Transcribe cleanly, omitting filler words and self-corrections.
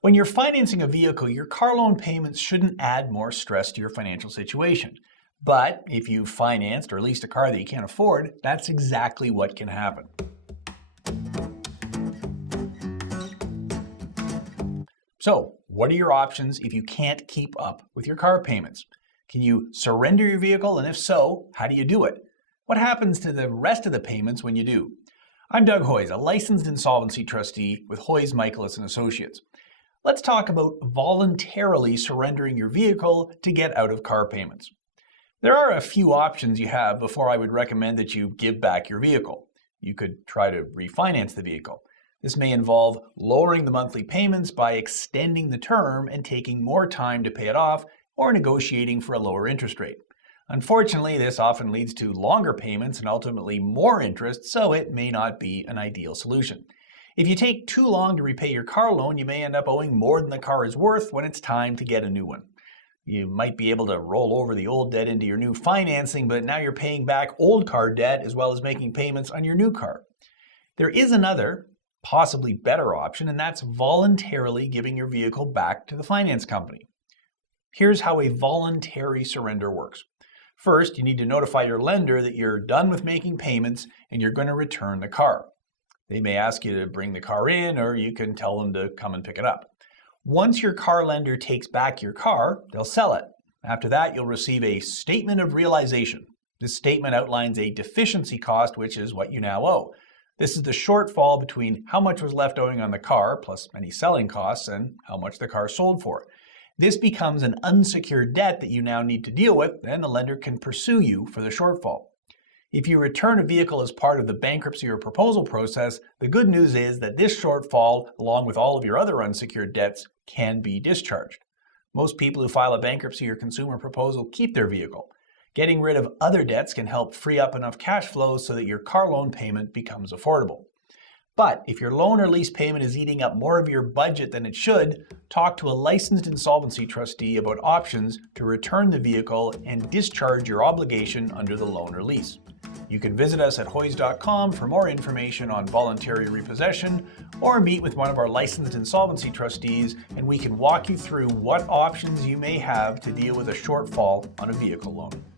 When you're financing a vehicle, your car loan payments shouldn't add more stress to your financial situation. But if you've financed or leased a car that you can't afford, that's exactly what can happen. So, what are your options if you can't keep up with your car payments? Can you surrender your vehicle, and if so, how do you do it? What happens to the rest of the payments when you do? I'm Doug Hoyes, a licensed insolvency trustee with Hoyes, Michaelis & Associates. Let's talk about voluntarily surrendering your vehicle to get out of car payments. There are a few options you have before I would recommend that you give back your vehicle. You could try to refinance the vehicle. This may involve lowering the monthly payments by extending the term and taking more time to pay it off, or negotiating for a lower interest rate. Unfortunately, this often leads to longer payments and ultimately more interest, so it may not be an ideal solution. If you take too long to repay your car loan, you may end up owing more than the car is worth when it's time to get a new one. You might be able to roll over the old debt into your new financing, but now you're paying back old car debt as well as making payments on your new car. There is another, possibly better option, and that's voluntarily giving your vehicle back to the finance company. Here's how a voluntary surrender works. First, you need to notify your lender that you're done with making payments and you're going to return the car. They may ask you to bring the car in, or you can tell them to come and pick it up. Once your car lender takes back your car, they'll sell it. After that, you'll receive a statement of realization. This statement outlines a deficiency cost, which is what you now owe. This is the shortfall between how much was left owing on the car, plus any selling costs, and how much the car sold for. This becomes an unsecured debt that you now need to deal with, and the lender can pursue you for the shortfall. If you return a vehicle as part of the bankruptcy or proposal process, the good news is that this shortfall, along with all of your other unsecured debts, can be discharged. Most people who file a bankruptcy or consumer proposal keep their vehicle. Getting rid of other debts can help free up enough cash flow so that your car loan payment becomes affordable. But if your loan or lease payment is eating up more of your budget than it should, talk to a licensed insolvency trustee about options to return the vehicle and discharge your obligation under the loan or lease. You can visit us at hoyes.com for more information on voluntary repossession, or meet with one of our licensed insolvency trustees and we can walk you through what options you may have to deal with a shortfall on a vehicle loan.